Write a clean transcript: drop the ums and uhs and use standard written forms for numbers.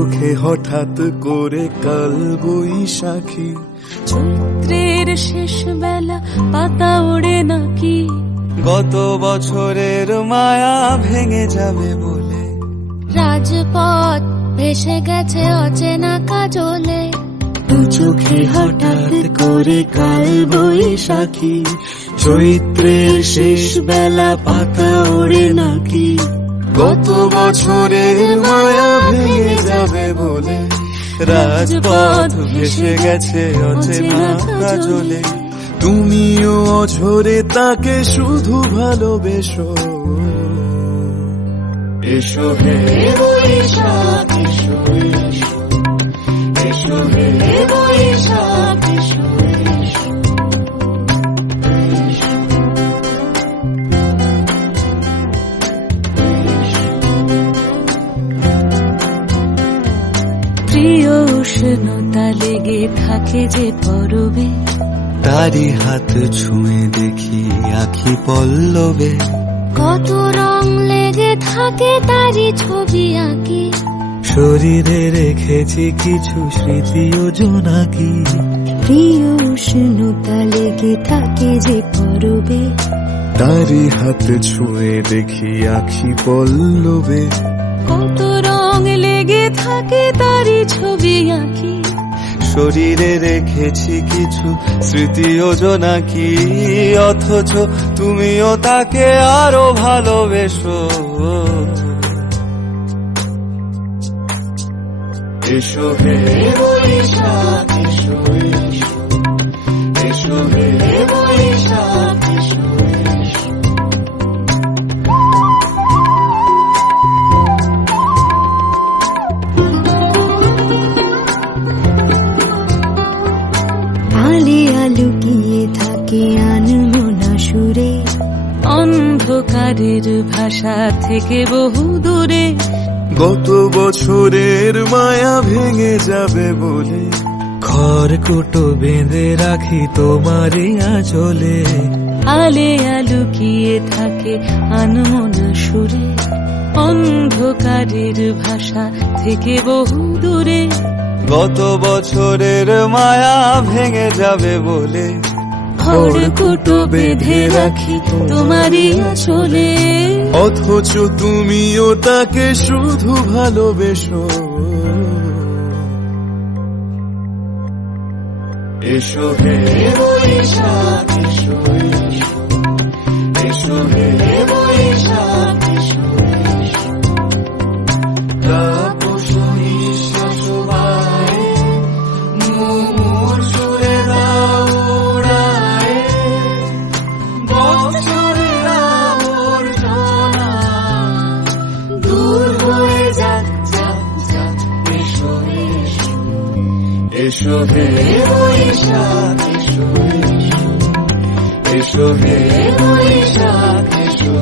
চোখে হঠাৎ করে কাল বৈশাখী, চৈত্রের শেষ বেলা পাতা ওড়ে নাকি, গত বছরের মায়া ভেঙে যাবে বলে, রাজপথ ভেসে গেছে অচেনা কাজলে, দু চোখে হঠাৎ করে কাল বৈশাখী, চৈত্রের শেষ বেলা পাতা ওড়ে নাকি, গত বছরের মায়া ভেঙে যাবে বলে, রাজপথ ভেসে গেছে অচেনা কাজলে, তুমিও অঝরে তাকে শুধু ভালোবেসো। এসো হে বৈশাখ এসো, এসো হে বৈশাখ এসো। প্রিয় উষ্ণতা লেগে থাকে যে পরবে, তারি হাত ছুঁয়ে দেখি আখি পল্লবে, কত রং লেগে থাকে তারি ছবি আঁকি, শরীরে রেখেছি কিছু স্মৃতি ও জোনাকি, প্রিয় উষ্ণতা লেগে থাকে যে পরবে, তারি হাত ছুঁয়ে দেখি আখি পল্লবে, কত রং লেগে থাকে তারি ছবি আঁকি, শরীরে রেখেছি কিছু স্মৃতি ও জোনাকি, অথচ তুমিও তাকে আরো ভালোবেসো। এসো হে বৈশাখ এসো, এসো হে বৈশাখ এসো। আলিয়া লুকিয়ে থাকে আনমনা সুরে, অন্ধকারের ভাষা থেকে বহু দূরে, গত বছরের মায়া ভেঙে যাবে বলে, খড়কুটো বেঁধে রাখি তোমারই আঁচলে, আলিয়া লুকিয়ে থাকে আনমনা সুরে, অন্ধকারের ভাষা থেকে বহু দূরে, গত বছরের মায়া ভেঙে যাবে বলে, খড়কুটো বেঁধে রাখি তোমারই আঁচলে, অথচ তুমিও তাকে শুধু ভালোবেসো। এসো হে বৈশাখ এসো, এসো হে বৈশাখ এসো। তাপসী নিঃশ্বাস বায়ে, মুমুর সুরে দাও উড়ায়ে, বছরের আবর্জনা দূর হয়ে যাক যাক যাক। এসো এসো, এসো হে বৈশাখ এসো, এসো হে বৈশাখ এসো।